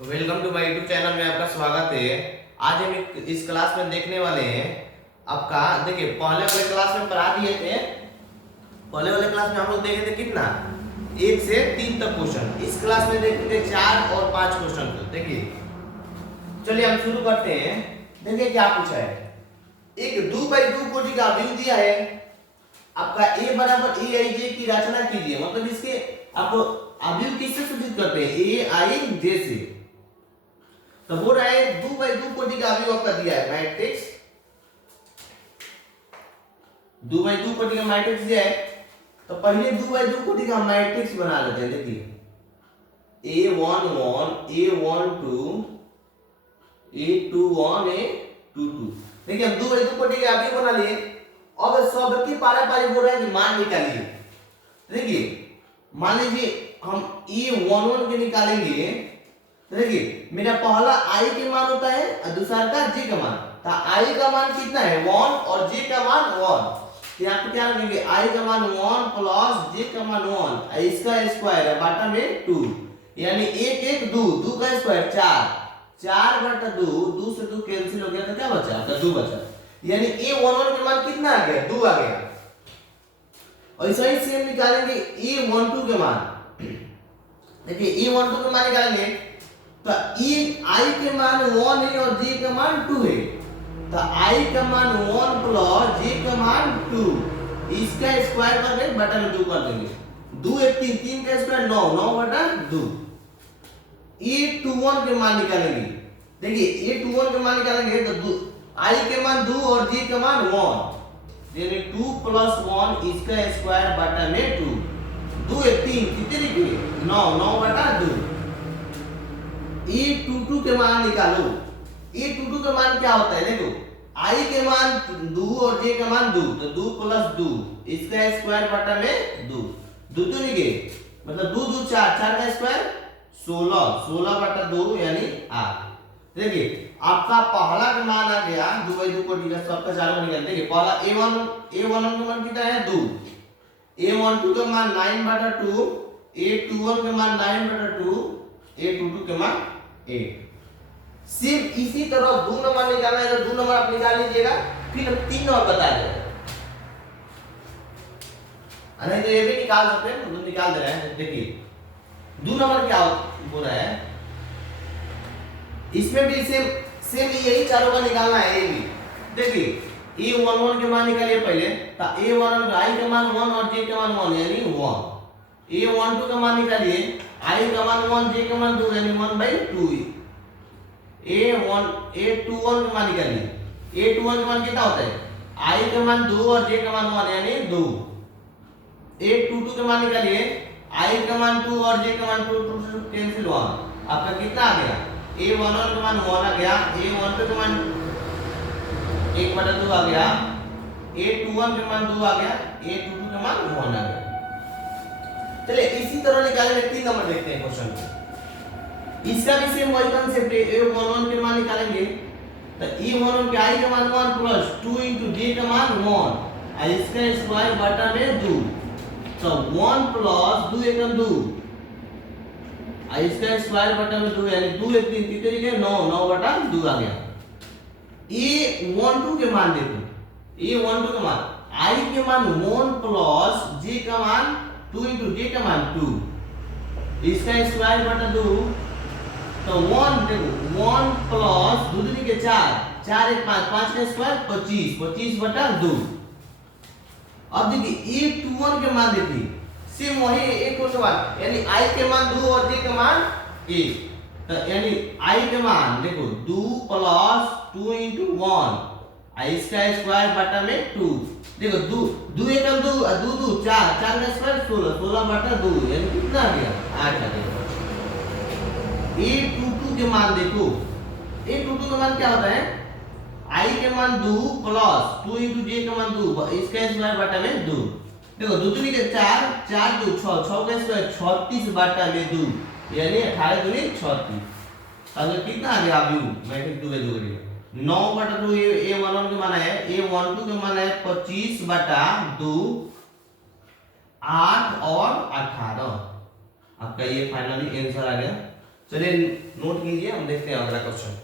Welcome to my YouTube channel में आपका स्वागत है। आज हम इस क्लास में देखने वाले हैं आपका देखिए पहले वाले क्लास में पढ़ा दिए थे। पहले वाले क्लास में हम लोग देखे थे कितना 1 से 3 तक क्वेश्चन। इस क्लास में देखेंगे 4 और 5 क्वेश्चन। तो देखिए चलिए हम शुरू करते हैं। देखिए क्या पूछा है। एक 2/2 कोटि का व्यू दिया है आपका a बराबर a i j की रचना कीजिए। मतलब इसके आप अवयव किससे सूचित करते हैं a i j से। तो बोल रहा है 2/2 कोटि का अवयव आपका दिया है मैट्रिक्स 2/2 कोटि का मैट्रिक्स दिया है। तो पहले 2/2 कोटि का मैट्रिक्स बना लेते हैं। देखिए a11 a12 a21 a22। देखिए हम 2/2 कोटि के अवयव बना लिए। अब सबकी पारापारी बोल रहा है कि मान निकालिए। देखिए मान लीजिए हम a11 के निकालेंगे। तो देखिए मेरा पहला i के मान होता है और दूसरा का j का मान। तो i का मान कितना है 1 और j का मान 1। तो यहाँ पे क्या रखेंगे i का मान 1 प्लस j का मान 1 इसका स्क्वायर है बाटा में 2 यानी 1 1 2 2 का स्क्वायर 4 4 बटा 2 2 से 2 कैंसिल हो गया तो क्या बचा आपका 2 बचा। यानी a11 के मान कितना आ गया 2 आ गया। और ऐसा ही सेम निकालेंगे a12 के मान। देखिए a12 के मान निकालेंगे तो i के मान 1 है और j का मान 2 है। तो i का मान 1 प्लस j का मान 2 इसका स्क्वायर करके बटा में 2 कर देंगे। 2 1 3 3 का स्क्वायर 9 9 बटा 2। a21 के मान निकालेंगे। देखिए a21 के मान निकालेंगे तो i के मान 2 और j का मान 1 यानी 2 प्लस 1 इसका स्क्वायर बटा में 2 2 1 3 कितने लिखे 9 9 बटा 2। a22 के मान निकालो। a22 का मान क्या होता है देखो i के मान 2 और j का मान 2 तो 2 प्लस 2 इसका स्क्वायर बटा में 2 2 2 लिखे मतलब 2 2 4 4 का स्क्वायर 16 16 बटा 2 यानी 8। देखिए आपका पहला का मान आ गया 2/2 कोटि का सबका चारों का निकाल। देखिए पहला a11 का मान कितना है 2 a12 का मान 9 बटा 2 a21 का मान 9 बटा 2 a22 का मान 8। सिर्फ इसी तरह 2 नंबर निकालना है तो 2 नंबर आप निकाल लीजिएगा फिर हम 3 नंबर बता देंगे। नहीं तो ये भी निकाल सकते हैं मतलब निकाल दे रहे हैं। देखिए 2 नंबर क्या बोल रहा है इसमें भी सेम यही चारों का निकालना है। ये भी देखिए a11 के मान निकालिए पहले तो a11 i का मान 1 और j का मान 1 यानी 1। a12 का मान निकालिए i का मान 1 j का मान 2 यानी 1/2। a21 का मान निकालिए a21 का मान कितना होता है i का मान 2 और j का मान 1 यानी 2। a22 का मान निकालिए i का मान 2 और j का मान 2 2 कैंसिल 1 आपका कितना आ गया a11 का मान 1 आ गया a12 का मान 1/2 आ गया a21 का मान 2 आ गया a22 का मान 1 आ गया। चलिए इसी तरह निकालेंगे 3 नंबर देखते हैं क्वेश्चन को। इसका भी सेम वही कांसेप्ट है a11 के मान निकालेंगे तो a11 के i का मान 1 प्लस 2 into j का मान 1 इसका स्क्वायर बटा में 2 तो 1 प्लस 2 एकम 2 इसका स्क्वायर बटा में 2 यानी 2 1 3 कितने लिखे 9 9 बटा 2 आ गया। a12 के मान देखो a12 का मान i के मान 1 प्लस j का मान 2 into j का मान 2 इसका स्क्वायर बटा 2 तो 1 देखो 1 प्लस 2 दूनी के 4 4 1 5 5 का स्क्वायर 25 25 बटा 2। अब देखिए a21 के मान देखिए सेम वही एक के मान यानी i के मान 2 और j के मान 1 तो यानी i के मान देखो 2 प्लस 2 into 1 इसका स्क्वायर बटा में 2 देखो 2 2 एकम 2 2 2 4 4 का स्क्वायर 16 16 बटा 2 यानी कितना आ गया 8 आ गया। a22 के मान देखो a22 का मान क्या होता है i के मान 2 प्लस 2 into j का मान 2 इसका स्क्वायर बटा में 2 देखो 2 दूनी के 4 4 2 6 6 का स्क्वायर 36 बटा में 2 यानी 18 दूनी 36। अगर कितना आ गया अभी मैट्रिक्स 2/2 करिए 9 बटा 2 a11 के मान है a12 के मान है 25 बटा 2 8 और 18 आपका ये फाइनली आंसर आ गया। चलिए नोट कीजिए, हम देखते हैं अगला क्वेश्चन।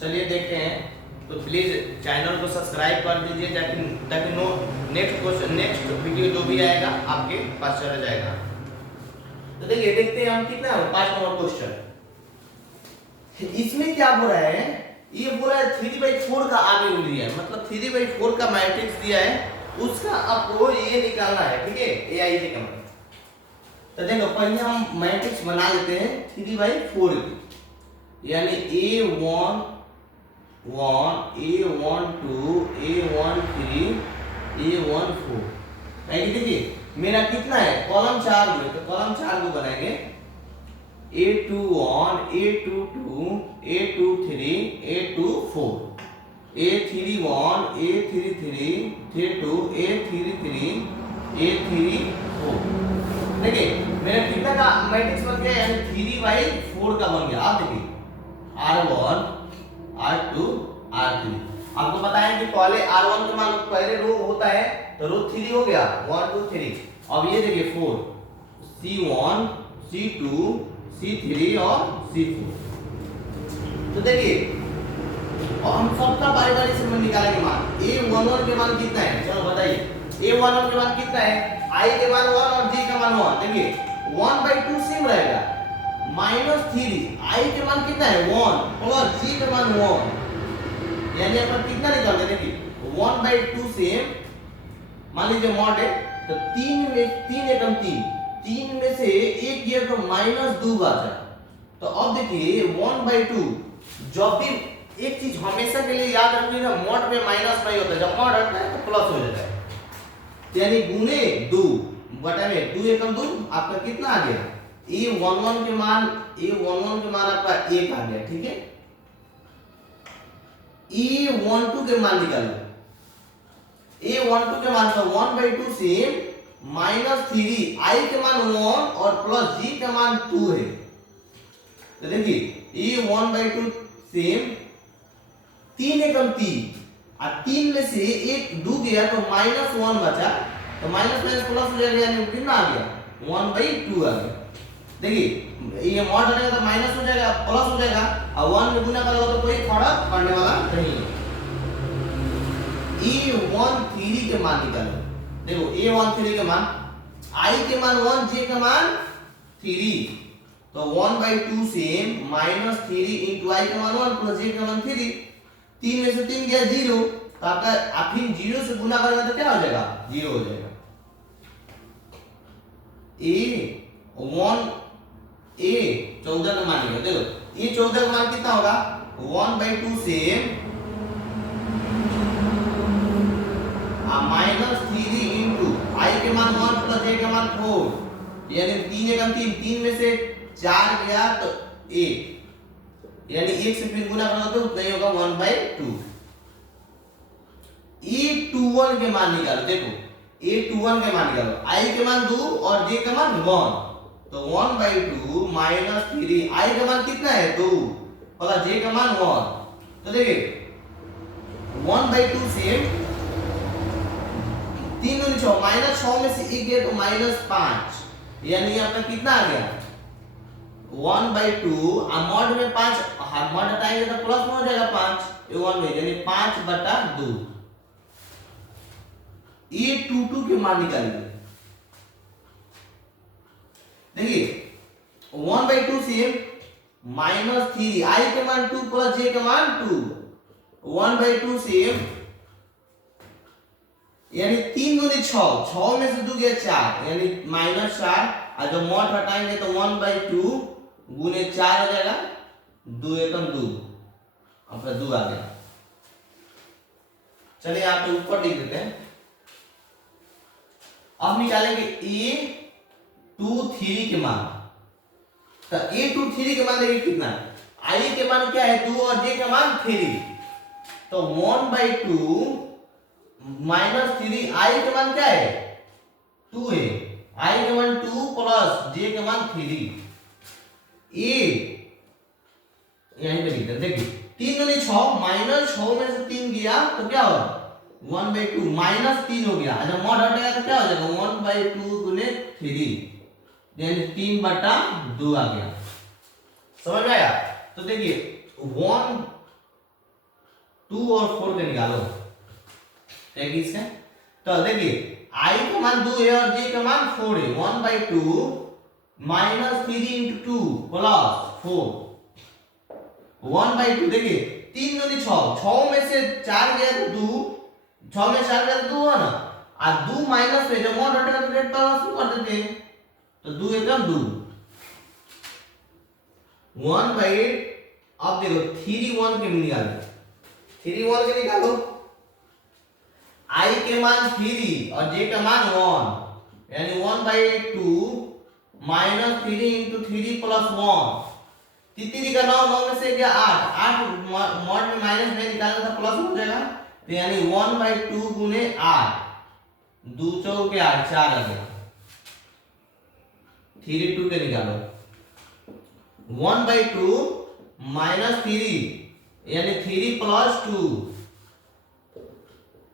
चलिए देखते हैं, तो प्लीज चैनल को सब्सक्राइब कर दीजिए ताकि नो नेक्स्ट वीडियो जो भी आएगा आपके पास चला जाएगा। तो देखिए देखते हैं हम कितना है 5 नंबर क्वेश्चन। इसमें क्या बोल रहा है, ये बोला है 3/4 का आगे बोल दिया है, मतलब 3/4 का मैट्रिक्स दिया है, उसका आपको ये निकालना है, ठीक है, एआई के कम। तो देखो पहले हम मैट्रिक्स बना लेते हैं 3/4 की, यानी A1 1 A1 2 A1 3 A1 4। देखिए मेरा कितना है, कॉलम 4 में, तो कॉलम 4 को बनाएंगे A21 A22 A23 A24 A31 A33 A32 A33 A34। देखिए मेरा कितना का मैट्रिक्स बन गया, यानी 3/4 का बन गया। आप देखिए R1 R2 R3। आपको पता है कि पहले R1 का मान पहले रो होता है, तो रो 3 हो गया 1 2 3। अब ये देखिए 4 C1 C2 C3 और C4। तो देखिए और हम सबका बारी बारी से निकालेंगे मान। A11 के मान कितना है, चलो बताइए। A11 के मान कितना है, I के मान 1 और J का मान 1। देखिए 1/2 सेम रहेगा, -3 I के मान कितना है 1 प्लस J के मान 1, यानी अपन कितना निकालते हैं, देखिए 1/2 सेम, मान लीजिए मॉड है, तो 3 में 3 एकम 3 में से एक गया तो -2 बचा। तो अब देखिए 1/2, जब भी एक चीज हमेशा के लिए याद रखिएगा, मॉड में माइनस नहीं होता, जब मॉड हटता है तो प्लस हो जाता है, यानी गुने 2 बटा में 2 एकम 2, आपका कितना आ गया, A11 के मान आपका 1 आ गया, ठीक है। A12 के मान निकालो, A12 के मान का 1/2 सेम -3 I के मान 1 और प्लस G के मान 2 है। तो देखिए ये 1/2 सेम 3 एकम 3 और 3 में से एक 2 गया तो -1 बचा, तो माइनस माइनस प्लस हो जाएगा, यानी कितना आ गया 1/2 आ गया। देखिए ये मॉड हटेगा तो माइनस हो जाएगा प्लस हो जाएगा, और 1 में गुना करोगे तो कोई फर्क पड़ने वाला नहीं है। A13 के मान निकालो, देखो A13 के मान, I के मान 1 J के मान 3, तो 1/2 सेम -3 into I के मान 1 प्लस J के मान 3, 3 में से 3 गया 0, तो आपका आखिर 0 से गुना करेंगे तो क्या हो जाएगा 0 हो जाएगा। A14 का मान निकालो, देखो ये 14 का मान कितना होगा 1/2 सेम -3 into I के मान 1 प्लस J के मान 4, यानी 3 एकम 3, 3 में से 4 गया तो 1, यानी 1 से फिर गुना करोगे तो उतना ही होगा 1/2। A21 के मान निकालो, देखो A21 के मान निकालो, I के मान 2 और J के मान 1, तो 1/2 -3 I का मान कितना है 2 प्लस J का मान 1, तो देखिए 1/2 सेम 3 दूनी 6, -6 में से 1 गया तो -5, यानी आपका कितना आ गया 1/2, मॉड में 5 मॉड हटाएंगे तो प्लस में हो जाएगा 5, ये 1 में, यानी 5/2। A22 के मान निकालिए, देखिए 1/2 सेम -3 I के मान 2 प्लस J के मान 2, 1/2 सेम, यानी 3 दूनी 6, 6 में से 2 गया 4, यानी -4, और जब मॉड हटाएंगे तो 1/2 गुने 4 हो जाएगा, 2 एकम 2, आपका 2 आ गया। चलिए यहाँ पे ऊपर लिख देते हैं। अब निकालेंगे A23 के मान, तो A23 के मान देखिए कितना है, I के मान क्या है 2 और J का मान 3, तो 1/2 -3 I के मान क्या है 2 है, I के मान 2 प्लस J के मान 3, A यहीं पे लिखते हैं, देखिए 3 दूनी 6 माइनस 6 में से 3 गया तो क्या होगा 1/2 माइनस 3 हो गया। जब मॉड हटेगा तो क्या हो जाएगा 1/2 गुने 3 यानी 3/2 आ गया। समझ में आया? तो देखिए 1 2 और 4 के निकालो ठीक इसका। तो देखिए I का मान 2 है और J का मान 4 है। 1/2 माइनस 3 into 2 प्लस 4 1/2 देखिए 3 दूनी 6 6 में से 4 गया तो 2 6 में 4 गया तो 2 है ना और 2 माइनस में जब मॉड हटेगा तो ग्रेड प्लस कर देते हैं तो 2 एकदम 2 1/8। अब देखो 3 1 के निकालो 3 1 के निकालो I के मान 3 और J का मान 1 यानी 1/2 माइनस 3 into 3 प्लस 1 3 का 9 में से क्या 8 मॉड में माइनस में निकालना था प्लस हो जाएगा तो यानी 1/2 गुने 8 2 चौके 8 4 आ गया। 3 2 के निकालो 1/2 माइनस 3 यानी 3 प्लस 2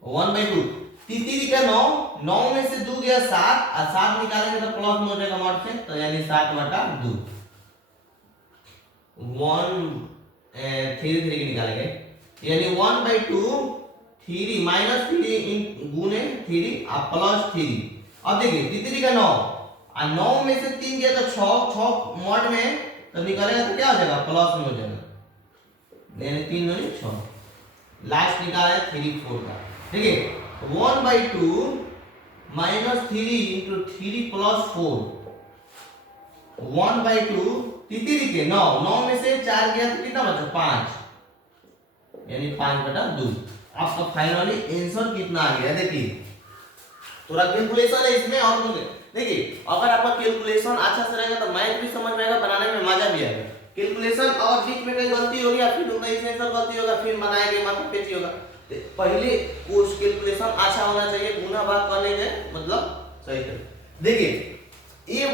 1/2 3 का 9 में से 2 गया 7 और 7 निकालेंगे तो प्लस में हो जाएगा मॉड से तो यानी 7/2 3 के निकालेंगे यानी 1/2 3 माइनस 3 गुने 3 और प्लस 3। अब देखिए 3 का 9 और 9 में से 3 गया तो 6 मॉड में तो निकालेगा तो क्या हो जाएगा प्लस में हो जाएगा यानी 3 दूनी 6 लास्ट निकाला 3 4 का ठीक है। 1/2 माइनस 3 into 3 प्लस 4 1/2 3 के 9 में से 4 गया तो कितना बचा 5 यानी 5/2। आपका फाइनली आंसर कितना आ गया देखिए थोड़ा कैलकुलेशन है इसमें और देखिए अगर आपका कैलकुलेशन अच्छा से रहेगा तो मैथ भी समझ में आएगा बनाने में मजा भी आएगा। कैलकुलेशन और बीच में कोई गलती होगी या फिर उनका इसमें गलती होगा फिर बनाएंगे मतलब पेची होगा पहले कोर्स कैलकुलेशन अच्छा होना चाहिए गुना भाग करने के मतलब सही है। देखिए ये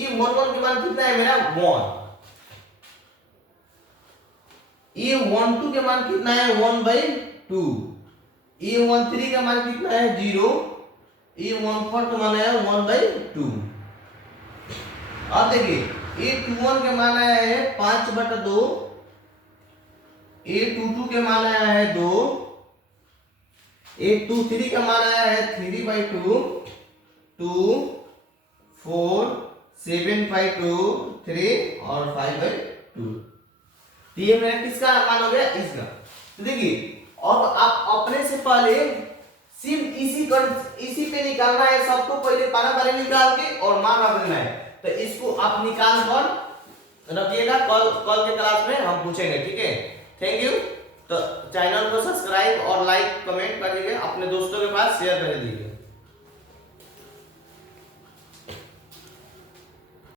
1 1 के मान कितना है मेरा 1 ये 1 2 के मान कितना है 1/2 ये 1 3 का मान कितना है 0 ये 1 4 का मान है 1/2। अब देखिए ये 2 1 के मान आया है 5/2 A22 के मान आया है 2 A23 का मान आया है 3/2 2 4 7/2 3 और 5/2। तो ये मेरा किसका मान हो गया इसका। तो देखिए अब आप अपने से पहले सिर्फ इसी पे निकालना है सबको पहले पारा निकाल के और मान रख देना है तो इसको आप निकाल कर रखिएगा कल के क्लास में हम पूछेंगे ठीक है। Thank you. तो चैनल को सब्सक्राइब और लाइक कमेंट कर दीजिए अपने दोस्तों के पास शेयर कर दीजिए।